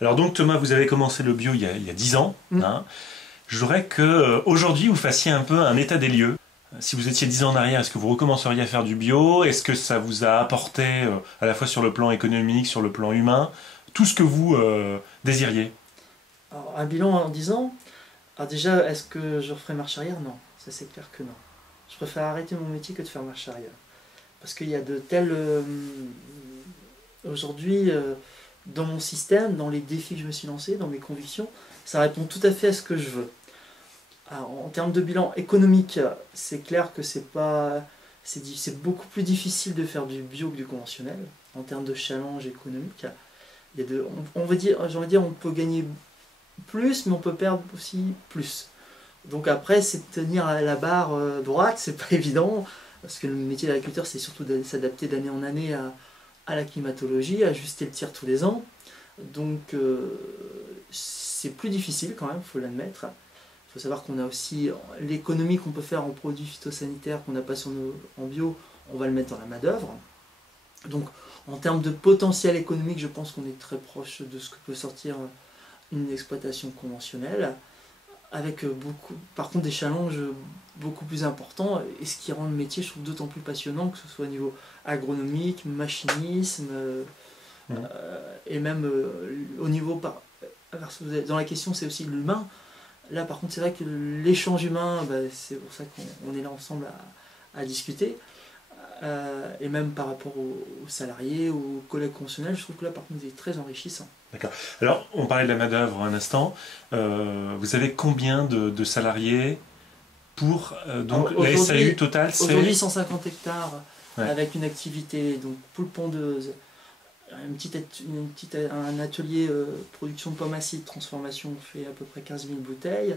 Alors donc Thomas, vous avez commencé le bio il y a 10 ans. Hein. Je voudrais qu'aujourd'hui vous fassiez un peu un état des lieux. Si vous étiez 10 ans en arrière, est-ce que vous recommenceriez à faire du bio? Est-ce que ça vous a apporté, à la fois sur le plan économique, sur le plan humain, tout ce que vous désiriez? Alors, un bilan en 10 ans, alors déjà, est-ce que je referai marche arrière? Non, ça c'est clair que non. Je préfère arrêter mon métier que de faire marche arrière. Parce qu'il y a de tels... aujourd'hui, dans mon système, dans les défis que je me suis lancé, dans mes convictions, ça répond tout à fait à ce que je veux. Alors, en termes de bilan économique, c'est clair que c'est beaucoup plus difficile de faire du bio que du conventionnel. En termes de challenge économique, il y a on va dire, on peut gagner plus, mais on peut perdre aussi plus. Donc après, c'est de tenir la barre droite, c'est pas évident, parce que le métier d'agriculteur, c'est surtout de s'adapter d'année en année à la climatologie, ajuster le tir tous les ans. Donc c'est plus difficile quand même, il faut l'admettre. Il faut savoir qu'on a aussi l'économie qu'on peut faire en produits phytosanitaires qu'on n'a pas en bio, on va le mettre dans la main-d'œuvre. Donc en termes de potentiel économique, je pense qu'on est très proche de ce que peut sortir une exploitation conventionnelle, avec par contre des challenges beaucoup plus importants, et ce qui rend le métier, je trouve, d'autant plus passionnant, que ce soit au niveau agronomique, machinisme, et même au niveau... Dans la question, c'est aussi l'humain. Là, par contre, c'est vrai que l'échange humain, c'est pour ça qu'on est là ensemble à discuter. Et même par rapport aux salariés, aux collègues conventionnels, je trouve que là, par contre, c'est très enrichissant. D'accord. Alors, on parlait de la main-d'œuvre un instant. Vous avez combien de salariés pour donc la SAU totale? Aujourd'hui, 150 hectares, ouais, avec une activité, donc poule pondeuse, un atelier production de pommes acides, transformation, on fait à peu près 15 000 bouteilles.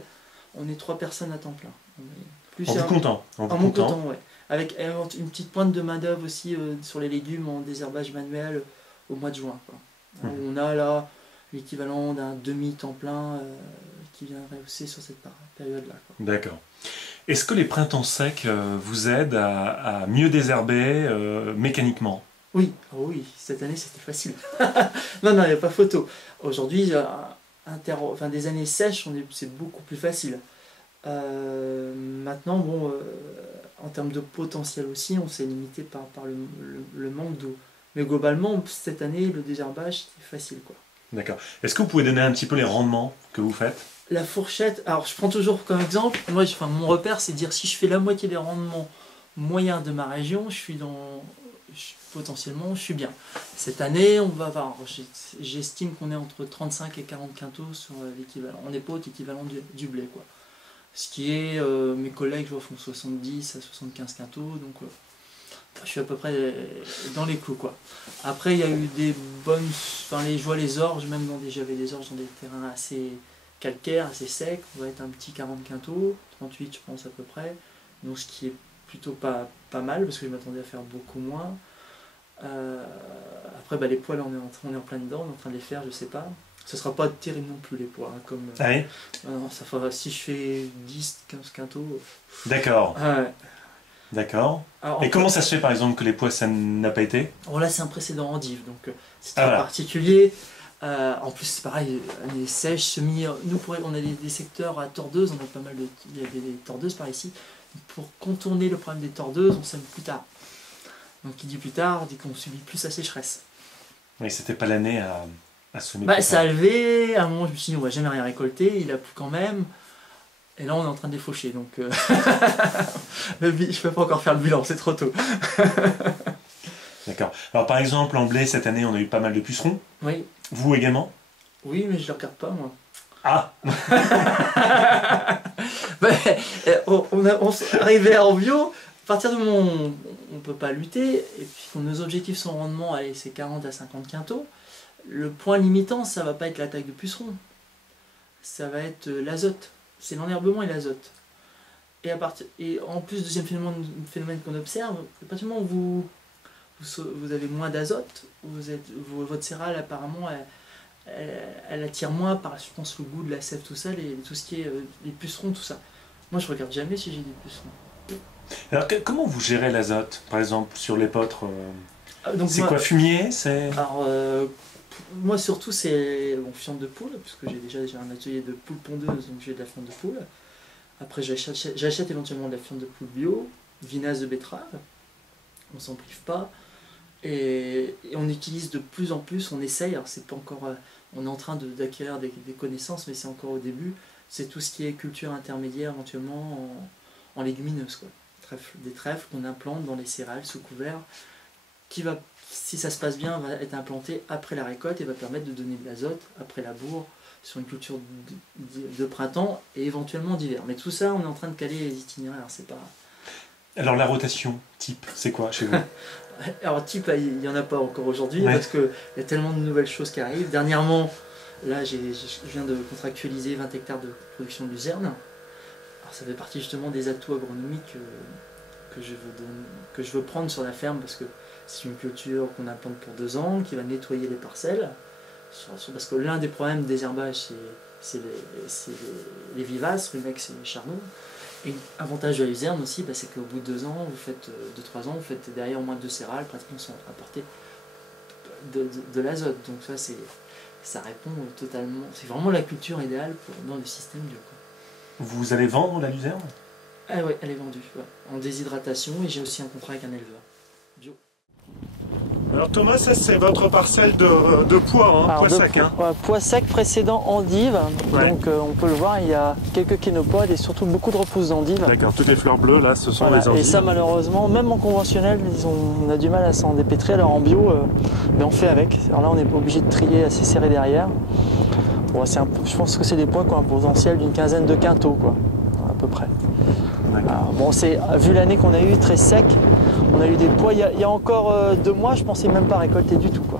On est 3 personnes à temps plein. En vous comptant? En mon comptant, ouais. Avec une petite pointe de main-d'œuvre aussi sur les légumes en désherbage manuel au mois de juin, quoi. On a là l'équivalent d'un demi-temps plein qui viendrait aussi sur cette période-là. D'accord. Est-ce que les printemps secs vous aident à mieux désherber mécaniquement? Oui, oh oui, cette année c'était facile. Non, il n'y a pas photo. Aujourd'hui, des années sèches, c'est beaucoup plus facile. Maintenant, bon, en termes de potentiel aussi, on s'est limité par le manque d'eau. Mais globalement, cette année, le désherbage, c'est facile, quoi. D'accord. Est-ce que vous pouvez donner un petit peu les rendements que vous faites? La fourchette, alors je prends toujours comme exemple, moi, mon repère, c'est de dire si je fais la moitié des rendements moyens de ma région, potentiellement, je suis bien. Cette année, on va avoir, j'estime qu'on est entre 35 et 40 quintaux sur l'équivalent. On n'est pas au équivalent du blé, quoi. Ce qui est, mes collègues, je vois, font 70 à 75 quintaux, donc je suis à peu près dans les clous, quoi. Après, il y a eu des bonnes, je vois les orges, même j'avais des orges dans des terrains assez calcaires, assez secs, on va être un petit 40 quintaux, 38 je pense à peu près, donc ce qui est plutôt pas mal, parce que je m'attendais à faire beaucoup moins. Après, les poils, on est en plein dedans, on est en train de les faire, je sais pas. Ce sera pas terrible non plus, les poils, hein, comme... Ah oui? Non, ça fera, si je fais 10, 15 quintaux... D'accord. D'accord. Et comment ça se fait, par exemple, que les pois, ça n'a pas été? Alors là, c'est un précédent endive, donc c'est très particulier. En plus, c'est pareil, les sèches, semis... Nous, on a des secteurs à tordeuses, on a pas mal de... Il y a des tordeuses par ici. Pour contourner le problème des tordeuses, on sème plus tard. Donc qui dit plus tard, dit qu'on subit plus la sécheresse. Oui, c'était pas l'année à semer. Ça a levé, à un moment je me suis dit on va jamais rien récolter, il a plu quand même. Et là on est en train de défaucher, donc je peux pas encore faire le bilan, c'est trop tôt. D'accord. Alors par exemple en blé cette année on a eu pas mal de pucerons. Oui. Vous également? Oui, mais je ne les regarde pas moi. Ah. On arrivait en bio. À partir du moment où on ne peut pas lutter, et puis que nos objectifs sont rendement, allez, c'est 40 à 50 quintaux, le point limitant, ça ne va pas être l'attaque de pucerons, ça va être l'azote, c'est l'enherbement et l'azote. Et en plus, deuxième phénomène qu'on observe, à partir du moment où vous avez moins d'azote, votre céréale apparemment, elle attire moins par, je pense, le goût de la sève, tout ça, tout ce qui est les pucerons, tout ça. Moi, je regarde jamais si j'ai des pucerons. Alors comment vous gérez l'azote, par exemple, sur l'épeautre? C'est quoi, fumier? Alors, moi surtout c'est fiente de poule, puisque j'ai un atelier de poules pondeuses, donc j'ai de la fiente de poule. Après j'achète éventuellement de la fiente de poule bio, vinasse de betterave, on s'en prive pas. Et on utilise de plus en plus, on essaye, alors c'est pas encore, on est en train d'acquérir des connaissances, mais c'est encore au début, c'est tout ce qui est culture intermédiaire éventuellement en légumineuses, quoi. Des trèfles qu'on implante dans les céréales sous couvert, qui va, si ça se passe bien, va être implanté après la récolte et va permettre de donner de l'azote après labour sur une culture de printemps et éventuellement d'hiver. Mais tout ça, on est en train de caler les itinéraires, c'est pas... Alors la rotation type, c'est quoi chez vous? Alors type, il n'y en a pas encore aujourd'hui, parce qu'il y a tellement de nouvelles choses qui arrivent. Dernièrement, là je viens de contractualiser 20 hectares de production de luzerne. Alors ça fait partie justement des atouts agronomiques que je veux prendre sur la ferme, parce que c'est une culture qu'on implante pour 2 ans, qui va nettoyer les parcelles. Parce que l'un des problèmes des herbages, c'est les vivaces, rumex et chardon. Et l'avantage de la luzerne aussi, c'est qu'au bout de 2 ans, vous faites 2-3 ans, vous faites derrière au moins 2 céréales, pratiquement sans apporter de l'azote. Donc ça répond totalement. C'est vraiment la culture idéale dans le système bio, quoi. Vous allez vendre la luzerne? Ah oui, elle est vendue, en déshydratation, et j'ai aussi un contrat avec un éleveur bio. Alors Thomas, ça c'est votre parcelle de pois, pois sec. Pois sec précédent endive, donc on peut le voir, il y a quelques kénopodes et surtout beaucoup de repousses d'endive. D'accord, toutes les fleurs bleues là, ce sont les endives. Et ça malheureusement, même en conventionnel, on a du mal à s'en dépêtrer, alors en bio, mais on fait avec. Alors là on n'est pas obligé de trier assez serré derrière. Bon, je pense que c'est des pois qui ont un potentiel d'une quinzaine de quintaux, quoi, à peu près. Alors, bon, vu l'année qu'on a eue, très sec, on a eu des pois, il y a encore 2 mois, je pensais même pas récolter du tout, quoi.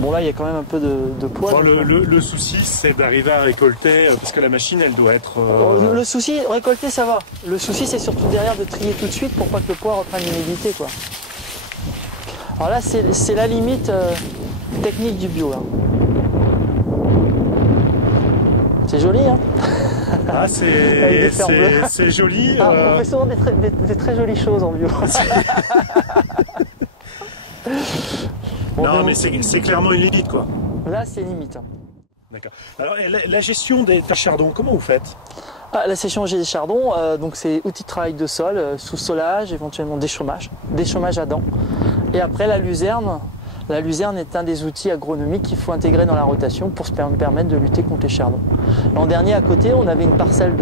Bon là, il y a quand même un peu de pois. Bon, le souci, c'est d'arriver à récolter, parce que la machine, elle doit être... Le souci, récolter, ça va. Le souci, c'est surtout derrière de trier tout de suite pour pas que le pois reprenne l'humidité, quoi. Alors là, c'est la limite technique du bio, là. C'est joli, hein. Ah, c'est joli. On fait souvent des très jolies choses en bio. Non, mais c'est clairement une limite, quoi. Là, c'est limite. D'accord. Alors, la gestion des chardons, comment vous faites? La gestion des chardons, donc c'est outil de travail de sol, sous-solage, éventuellement déchômage à dents. Et après, la luzerne. La luzerne est un des outils agronomiques qu'il faut intégrer dans la rotation pour se permettre de lutter contre les chardons. L'an dernier, à côté, on avait une parcelle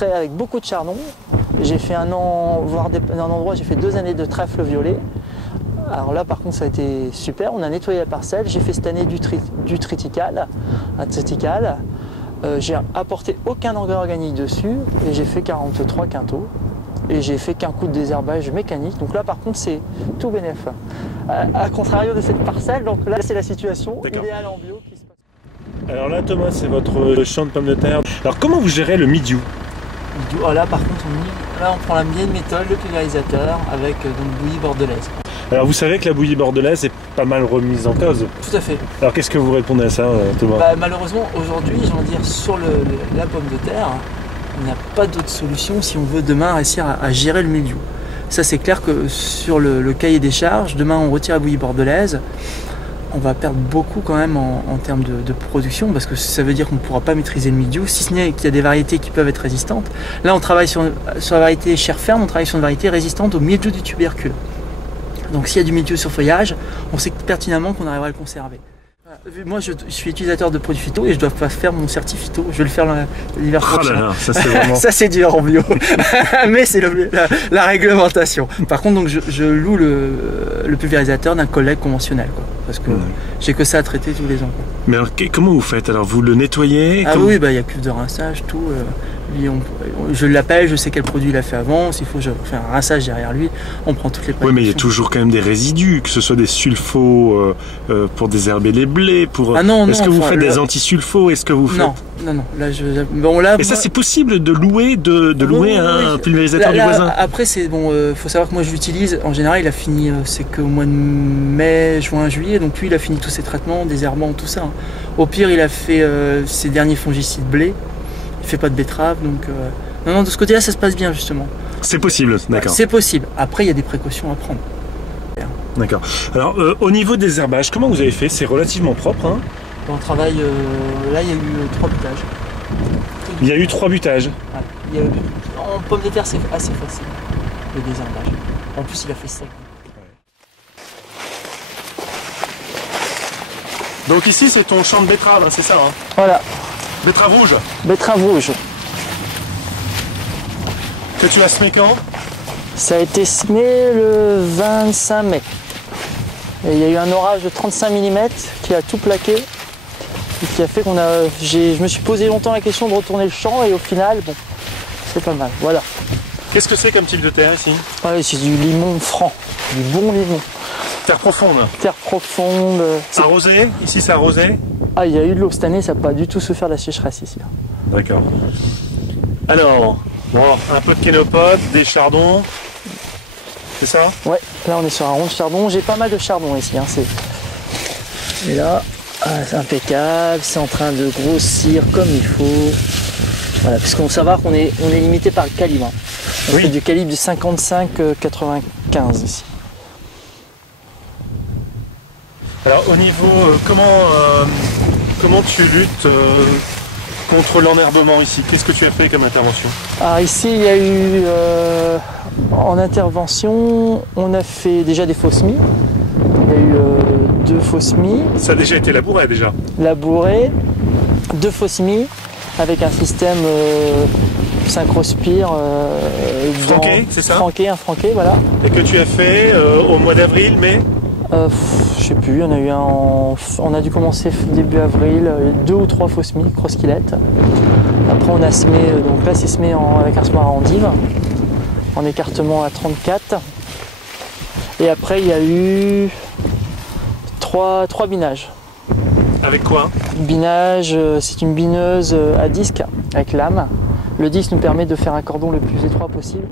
avec beaucoup de chardons. J'ai fait un endroit, j'ai fait 2 années de trèfle violet. Alors là, par contre, ça a été super. On a nettoyé la parcelle. J'ai fait cette année du triticale, un triticale. J'ai apporté aucun engrais organique dessus et j'ai fait 43 quintaux. Et j'ai fait qu'un coup de désherbage mécanique. Donc là, par contre, c'est tout bénef. À contrario de cette parcelle, donc là, c'est la situation idéale en bio qui se passe. Alors là, Thomas, c'est votre champ de pommes de terre. Alors, comment vous gérez le midiou? Là, par contre, on prend la mienne méthode, le pulvérisateur, avec bouillie bordelaise. Alors, vous savez que la bouillie bordelaise est pas mal remise en cause. Tout à fait. Alors, qu'est-ce que vous répondez à ça, Thomas? Malheureusement, aujourd'hui, j'ai envie de dire, sur la pomme de terre, il n'y a pas d'autre solution si on veut demain réussir à gérer le mildiou. Ça, c'est clair que sur le cahier des charges, demain on retire la bouillie bordelaise, on va perdre beaucoup quand même en termes de production, parce que ça veut dire qu'on ne pourra pas maîtriser le mildiou, si ce n'est qu'il y a des variétés qui peuvent être résistantes. Là, on travaille sur la variété chair ferme, on travaille sur une variété résistante au mildiou du tubercule. Donc s'il y a du mildiou sur feuillage, on sait pertinemment qu'on arrivera à le conserver. Moi, je suis utilisateur de produits phyto et je dois pas faire mon certif phyto. Je vais le faire l'hiver prochain. Ça c'est vraiment... ça c'est dur en bio, mais c'est la réglementation. Par contre, donc je loue le pulvérisateur d'un collègue conventionnel, quoi, parce que j'ai que ça à traiter tous les ans, quoi. Mais alors, comment vous faites? Alors, vous le nettoyez? Oui, il y a cuve de rinçage, tout. Lui, je l'appelle, je sais quel produit il a fait avant. S'il faut, je fais un rinçage derrière lui. On prend toutes les précautions. Oui, mais il y a toujours quand même des résidus, que ce soit des sulfos pour désherber les blés. Est-ce que vous faites des antisulfos? Est-ce que vous faites... Non. Là, et ça, c'est possible de louer, un pulvérisateur du voisin? Après, c'est bon. Faut savoir que moi, je l'utilise. En général, il a fini. C'est qu'au mois de mai, juin, juillet. Donc lui, il a fini tous ses traitements, désherbant, tout ça. Au pire, il a fait ses derniers fongicides blé. Il fait pas de betterave, donc non, de ce côté-là, ça se passe bien justement. C'est possible, d'accord. C'est possible. Après, il y a des précautions à prendre. D'accord. Alors, au niveau des herbages, comment vous avez fait? C'est relativement propre, hein? On travaille, là il y a eu 3 butages. Il y a eu 3 butages. Ouais, en pommes de terre c'est assez facile, le désherbage. En plus il a fait sec. Donc ici c'est ton champ de betterave, hein, c'est ça, hein? Voilà, Betterave rouge betterave rouge. que tu as semé quand? Ça a été semé le 25 mai. Et il y a eu un orage de 35 mm qui a tout plaqué. Et qui a fait je me suis posé longtemps la question de retourner le champ et au final, bon, c'est pas mal. Voilà. Qu'est-ce que c'est comme type de terre ici? Ouais, c'est du limon franc, du bon limon. Terre profonde. Terre profonde. Arrosé? Ici c'est arrosé? Ah, il y a eu de l'eau cette année, ça n'a pas du tout souffert de la sécheresse ici. D'accord. Alors, bon, un peu de kénopode, des chardons, c'est ça? Ouais, là on est sur un rond de chardon. J'ai pas mal de chardon ici. Hein, et là, c'est impeccable, c'est en train de grossir comme il faut. Voilà, puisqu'on faut savoir qu'on est limité par le calibre. Hein. On fait du calibre du 55-95 ici. Alors au niveau, comment tu luttes contre l'enherbement ici? Qu'est-ce que tu as fait comme intervention? Alors ici il y a eu en intervention, on a fait déjà des faux semis. Il y a eu 2 faux semis. Ça a déjà été labouré déjà? Labouré, 2 faux semis avec un système synchrospire franqué, c'est ça? Un franqué, voilà. Et que tu as fait au mois d'avril, mai? Je sais plus, on a dû commencer début avril, 2 ou 3 faux semis, cross-kilette. Après on a semé, donc là c'est semé avec un semoir à endive, en écartement à 34. Et après il y a eu 3 binages. Avec quoi? Binage, c'est une bineuse à disque avec lame. Le disque nous permet de faire un cordon le plus étroit possible.